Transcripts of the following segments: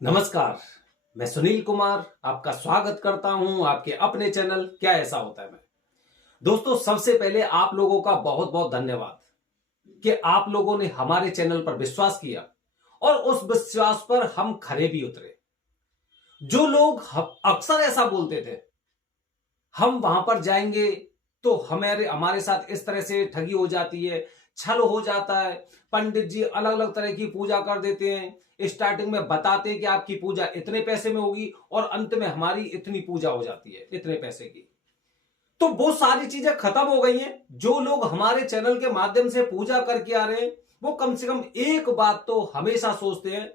नमस्कार। मैं सुनील कुमार आपका स्वागत करता हूं आपके अपने चैनल क्या ऐसा होता है में। दोस्तों, सबसे पहले आप लोगों का बहुत बहुत धन्यवाद कि आप लोगों ने हमारे चैनल पर विश्वास किया और उस विश्वास पर हम खरे भी उतरे। जो लोग अक्सर ऐसा बोलते थे हम वहां पर जाएंगे तो हमारे हमारे साथ इस तरह से ठगी हो जाती है, छल हो जाता है, पंडित जी अलग अलग तरह की पूजा कर देते हैं, स्टार्टिंग में बताते हैं कि आपकी पूजा इतने पैसे में होगी और अंत में हमारी इतनी पूजा हो जाती है इतने पैसे की। तो वो सारी चीजें खत्म हो गई हैं। जो लोग हमारे चैनल के माध्यम से पूजा करके आ रहे हैं वो कम से कम एक बात तो हमेशा सोचते हैं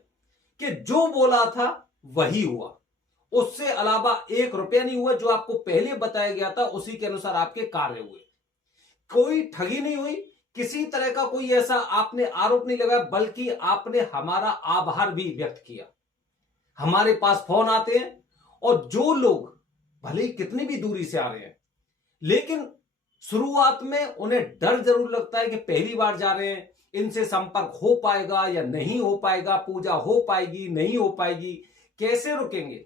कि जो बोला था वही हुआ, उससे अलावा एक रुपया नहीं हुआ। जो आपको पहले बताया गया था उसी के अनुसार आपके कार्य हुए, कोई ठगी नहीं हुई, किसी तरह का कोई ऐसा आपने आरोप नहीं लगाया, बल्कि आपने हमारा आभार भी व्यक्त किया। हमारे पास फोन आते हैं और जो लोग भले ही कितनी भी दूरी से आ रहे हैं, लेकिन शुरुआत में उन्हें डर जरूर लगता है कि पहली बार जा रहे हैं, इनसे संपर्क हो पाएगा या नहीं हो पाएगा, पूजा हो पाएगी नहीं हो पाएगी, कैसे रुकेंगे।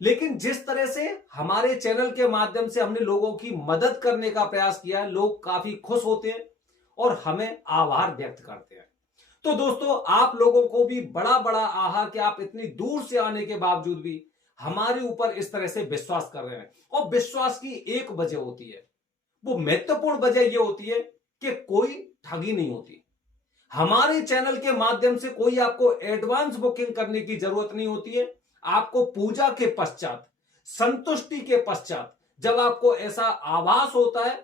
लेकिन जिस तरह से हमारे चैनल के माध्यम से हमने लोगों की मदद करने का प्रयास किया है, लोग काफी खुश होते हैं और हमें आभार व्यक्त करते हैं। तो दोस्तों, आप लोगों को भी बड़ा बड़ा आभार कि आप इतनी दूर से आने के बावजूद भी हमारे ऊपर इस तरह से विश्वास कर रहे हैं। और विश्वास की एक वजह होती है, वो महत्वपूर्ण वजह यह होती है कि कोई ठगी नहीं होती। हमारे चैनल के माध्यम से कोई आपको एडवांस बुकिंग करने की जरूरत नहीं होती है। आपको पूजा के पश्चात, संतुष्टि के पश्चात, जब आपको ऐसा आभास होता है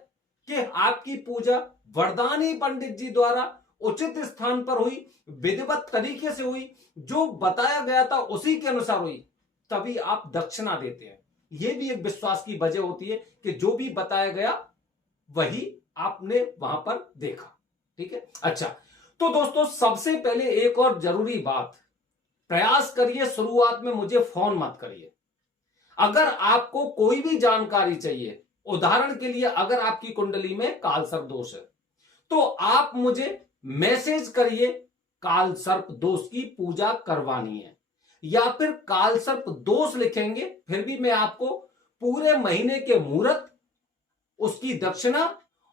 कि आपकी पूजा वरदानी पंडित जी द्वारा उचित स्थान पर हुई, विधिवत तरीके से हुई, जो बताया गया था उसी के अनुसार हुई, तभी आप दक्षिणा देते हैं। यह भी एक विश्वास की वजह होती है कि जो भी बताया गया वही आपने वहां पर देखा। ठीक है, अच्छा। तो दोस्तों, सबसे पहले एक और जरूरी बात, प्रयास करिए शुरुआत में मुझे फोन मत करिए। अगर आपको कोई भी जानकारी चाहिए, उदाहरण के लिए अगर आपकी कुंडली में काल सर्प दोष है, तो आप मुझे मैसेज करिए काल सर्प दोष की पूजा करवानी है, या फिर काल सर्प दोष लिखेंगे, फिर भी मैं आपको पूरे महीने के मुहूर्त, उसकी दक्षिणा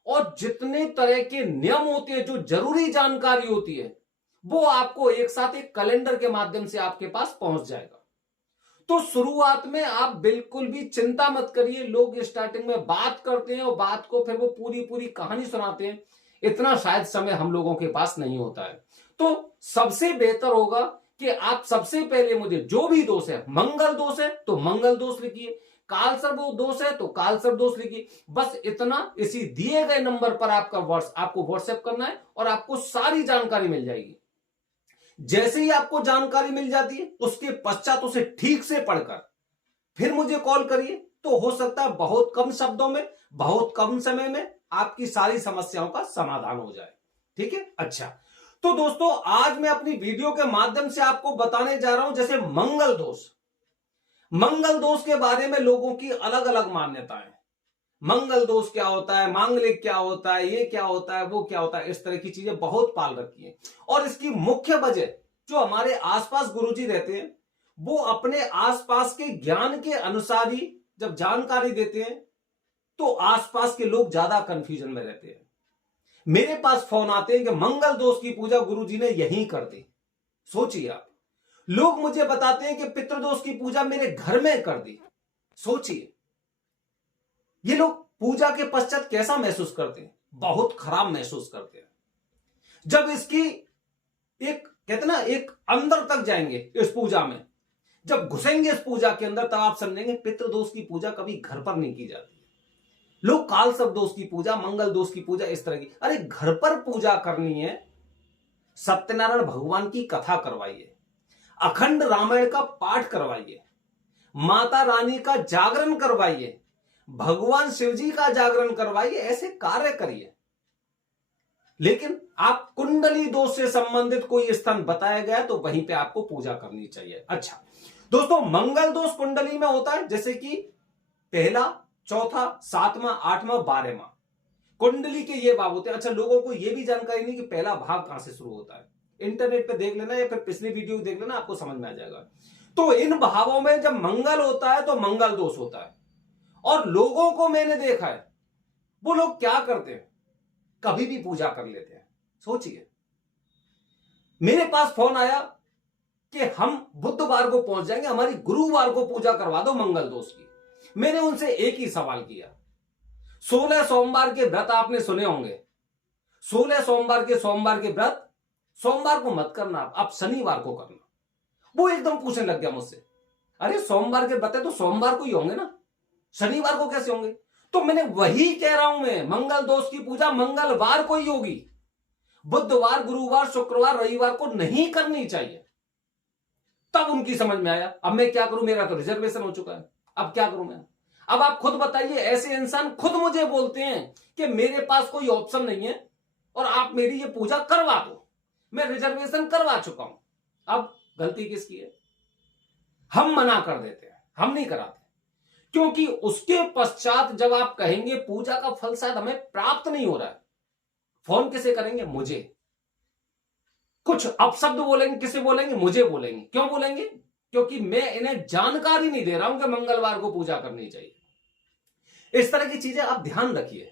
और जितने तरह के नियम होते हैं, जो जरूरी जानकारी होती है, वो आपको एक साथ एक कैलेंडर के माध्यम से आपके पास पहुंच जाएगा। तो शुरुआत में आप बिल्कुल भी चिंता मत करिए। लोग स्टार्टिंग में बात करते हैं और बात को फिर वो पूरी पूरी कहानी सुनाते हैं, इतना शायद समय हम लोगों के पास नहीं होता है। तो सबसे बेहतर होगा कि आप सबसे पहले मुझे जो भी दोष है, मंगल दोष है तो मंगल दोष लिखिए, काल सर्प दोष है तो काल सर्प दोष लिखिए। बस इतना इसी दिए गए नंबर पर आपको व्हाट्सएप करना है और आपको सारी जानकारी मिल जाएगी। जैसे ही आपको जानकारी मिल जाती है, उसके पश्चात उसे ठीक से पढ़कर फिर मुझे कॉल करिए, तो हो सकता है बहुत कम शब्दों में, बहुत कम समय में आपकी सारी समस्याओं का समाधान हो जाए। ठीक है, अच्छा। तो दोस्तों, आज मैं अपनी वीडियो के माध्यम से आपको बताने जा रहा हूं, जैसे मंगल दोष के बारे में लोगों की अलग अलग मान्यताएं। मंगल दोष क्या होता है, मांगलिक क्या होता है, ये क्या होता है, वो क्या होता है, इस तरह की चीजें बहुत पाल रखी हैं। और इसकी मुख्य वजह, जो हमारे आसपास गुरुजी रहते हैं, वो अपने आसपास के ज्ञान के अनुसार ही जब जानकारी देते हैं, तो आसपास के लोग ज्यादा कंफ्यूजन में रहते हैं। मेरे पास फोन आते हैं कि मंगल दोष की पूजा गुरुजी ने यहीं कर दी। सोचिए आप, लोग मुझे बताते हैं कि पितृदोष की पूजा मेरे घर में कर दी। सोचिए, ये लोग पूजा के पश्चात कैसा महसूस करते हैं? बहुत खराब महसूस करते हैं। जब इसकी एक कहते ना, एक अंदर तक जाएंगे इस पूजा में, जब घुसेंगे इस पूजा के अंदर, तब आप समझेंगे पितृदोष की पूजा कभी घर पर नहीं की जाती। लोग काल सर्प दोष की पूजा, मंगल दोष की पूजा, इस तरह की, अरे घर पर पूजा करनी है, सत्यनारायण भगवान की कथा करवाइए, अखंड रामायण का पाठ करवाइए, माता रानी का जागरण करवाइए, भगवान शिव जी का जागरण करवाइए, ऐसे कार्य करिए। लेकिन आप कुंडली दोष से संबंधित कोई स्थान बताया गया तो वहीं पे आपको पूजा करनी चाहिए। अच्छा दोस्तों, मंगल दोष कुंडली में होता है जैसे कि पहला, चौथा, सातवां, आठवां, 12वां कुंडली के ये भाव होते हैं। अच्छा, लोगों को यह भी जानकारी नहीं कि पहला भाव कहां से शुरू होता है। इंटरनेट पे देख लेना या फिर पिछली वीडियो देख लेना, आपको समझ में आ जाएगा। तो इन भावों में जब मंगल होता है तो मंगल दोष होता है। और लोगों को मैंने देखा है, वो लोग क्या करते हैं, कभी भी पूजा कर लेते हैं। सोचिए, मेरे पास फोन आया कि हम बुधवार को पहुंच जाएंगे, हमारी गुरुवार को पूजा करवा दो मंगल दोष की। मैंने उनसे एक ही सवाल किया, 16 सोमवार के व्रत आपने सुने होंगे, 16 सोमवार के व्रत सोमवार को मत करना, आप शनिवार को करना। वो एकदम पूछने लग गया मुझसे, अरे सोमवार के व्रत है तो सोमवार को ही होंगे ना, शनिवार को कैसे होंगे? तो मैंने वही कह रहा हूं, मैं मंगल दोष की पूजा मंगलवार को ही होगी, बुधवार, गुरुवार, शुक्रवार, रविवार को नहीं करनी चाहिए। तब उनकी समझ में आया। अब मैं क्या करूं, मेरा तो रिजर्वेशन हो चुका है, अब क्या करूं मैं? अब आप खुद बताइए, ऐसे इंसान खुद मुझे बोलते हैं कि मेरे पास कोई ऑप्शन नहीं है और आप मेरी ये पूजा करवा दो, मैं रिजर्वेशन करवा चुका हूं। अब गलती किसकी है? हम मना कर देते हैं, हम नहीं कराते, क्योंकि उसके पश्चात जब आप कहेंगे पूजा का फल शायद हमें प्राप्त नहीं हो रहा है, फोन किसे करेंगे? मुझे। कुछ अपशब्द बोलेंगे, किसे बोलेंगे? मुझे बोलेंगे। क्यों बोलेंगे? क्योंकि मैं इन्हें जानकारी नहीं दे रहा हूं कि मंगलवार को पूजा करनी चाहिए। इस तरह की चीजें आप ध्यान रखिए,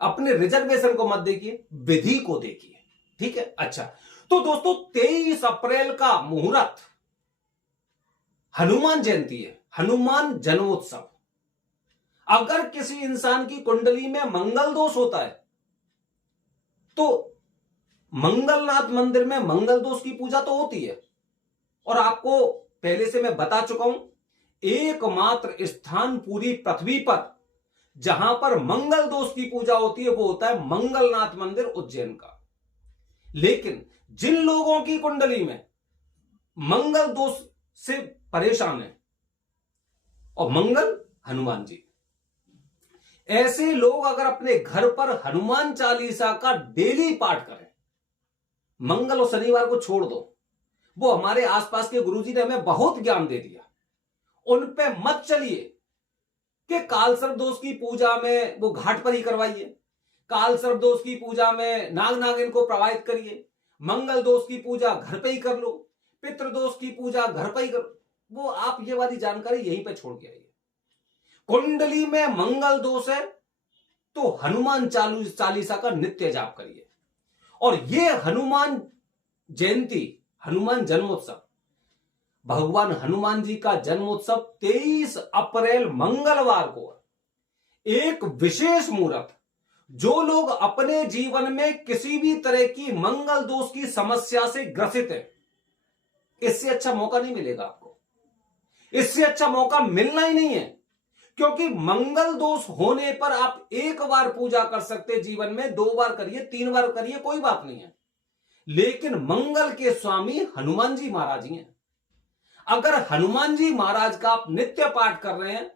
अपने रिजर्वेशन को मत देखिए, विधि को देखिए, ठीक है? अच्छा, तो दोस्तों 23 अप्रैल का मुहूर्त हनुमान जयंती है, हनुमान जन्मोत्सव। अगर किसी इंसान की कुंडली में मंगल दोष होता है तो मंगलनाथ मंदिर में मंगल दोष की पूजा तो होती है, और आपको पहले से मैं बता चुका हूं, एकमात्र स्थान पूरी पृथ्वी पर जहां पर मंगल दोष की पूजा होती है वो होता है मंगलनाथ मंदिर उज्जैन का। लेकिन जिन लोगों की कुंडली में मंगल दोष से परेशान है, और मंगल हनुमान जी, ऐसे लोग अगर अपने घर पर हनुमान चालीसा का डेली पाठ करें, मंगल और शनिवार को छोड़ दो, वो हमारे आसपास के गुरुजी ने हमें बहुत ज्ञान दे दिया, उन पे मत चलिए कि काल सर्प दोष की पूजा में वो घाट पर ही करवाइए, काल सर्प दोष की पूजा में नाग नागिन को प्रवाहित करिए, मंगल दोष की पूजा घर पे ही कर लो, पितृ दोष की पूजा घर पे ही करो। वो आप ये वाली जानकारी यहीं पे छोड़ के आइए। कुंडली में मंगल दोष है तो हनुमान चालीसा का नित्य जाप करिए। और ये हनुमान जयंती, हनुमान जन्मोत्सव, भगवान हनुमान जी का जन्मोत्सव 23 अप्रैल मंगलवार को, एक विशेष मुहूर्त। जो लोग अपने जीवन में किसी भी तरह की मंगल दोष की समस्या से ग्रसित है, इससे अच्छा मौका नहीं मिलेगा आपको, इससे अच्छा मौका मिलना ही नहीं है। क्योंकि मंगल दोष होने पर आप एक बार पूजा कर सकते, जीवन में 2 बार करिए, 3 बार करिए, कोई बात नहीं है, लेकिन मंगल के स्वामी हनुमान जी महाराज ही हैं। अगर हनुमान जी महाराज का आप नित्य पाठ कर रहे हैं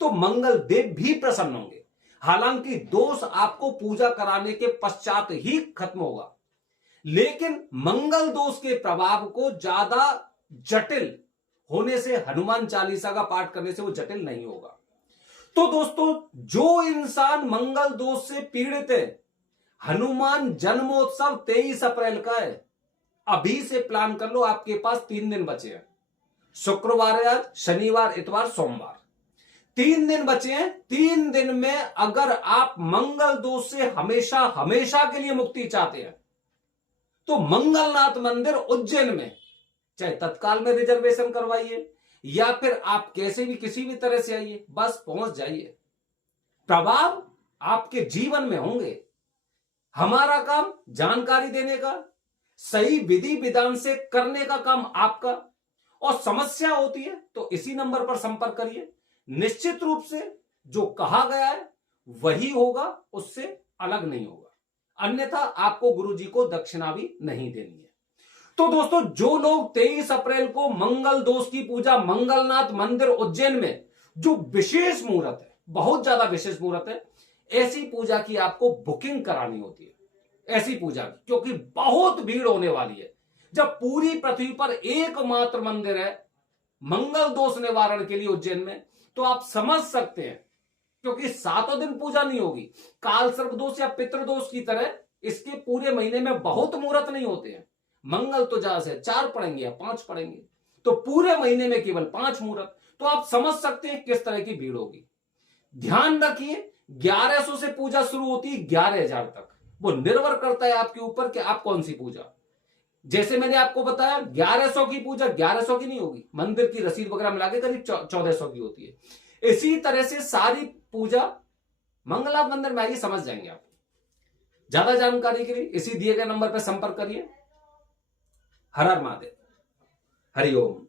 तो मंगल देव भी प्रसन्न होंगे। हालांकि दोष आपको पूजा कराने के पश्चात ही खत्म होगा, लेकिन मंगल दोष के प्रभाव को ज्यादा जटिल होने से, हनुमान चालीसा का पाठ करने से वो जटिल नहीं होगा। तो दोस्तों, जो इंसान मंगल दोष से पीड़ित है, हनुमान जन्मोत्सव 23 अप्रैल का है, अभी से प्लान कर लो। आपके पास 3 दिन बचे हैं, शुक्रवार है आज, शनिवार, इतवार, सोमवार, 3 दिन बचे हैं। 3 दिन में अगर आप मंगल दोष से हमेशा हमेशा के लिए मुक्ति चाहते हैं तो मंगलनाथ मंदिर उज्जैन में चाहे तत्काल में रिजर्वेशन करवाइए या फिर आप कैसे भी किसी भी तरह से आइए, बस पहुंच जाइए। प्रभाव आपके जीवन में होंगे। हमारा काम जानकारी देने का, सही विधि विधान से करने का काम आपका, और समस्या होती है तो इसी नंबर पर संपर्क करिए। निश्चित रूप से जो कहा गया है वही होगा, उससे अलग नहीं होगा, अन्यथा आपको गुरुजी को दक्षिणा भी नहीं देनी है। तो दोस्तों, जो लोग 23 अप्रैल को मंगल दोष की पूजा मंगलनाथ मंदिर उज्जैन में, जो विशेष मुहूर्त है, बहुत ज्यादा विशेष मुहूर्त है, ऐसी पूजा की आपको बुकिंग करानी होती है, ऐसी पूजा की, क्योंकि बहुत भीड़ होने वाली है। जब पूरी पृथ्वी पर एकमात्र मंदिर है मंगल दोष निवारण के लिए उज्जैन में, तो आप समझ सकते हैं, क्योंकि 7 दिन पूजा नहीं होगी। काल सर्प दोष या पितृ दोष की तरह इसके पूरे महीने में बहुत मुहूर्त नहीं होते हैं, मंगल तो ज्यादा से 4 पढ़ेंगे या 5 पढ़ेंगे, तो पूरे महीने में केवल 5 मुहूर्त। तो आप समझ सकते हैं किस तरह की भीड़ होगी। ध्यान रखिए 1100 से पूजा शुरू होती है 11,000 तक। वो निर्भर करता है आपके ऊपर कि आप कौन सी पूजा, जैसे मैंने आपको बताया 1100 की पूजा 1100 की नहीं होगी, मंदिर की रसीद वगैरह मिला के करीब 1400 की होती है। इसी तरह से सारी पूजा मंगला मंदिर में आइए, समझ जाएंगे आप। ज्यादा जानकारी के लिए इसी दिए गए नंबर पर संपर्क करिए। हर हर महादेव, हरिओम।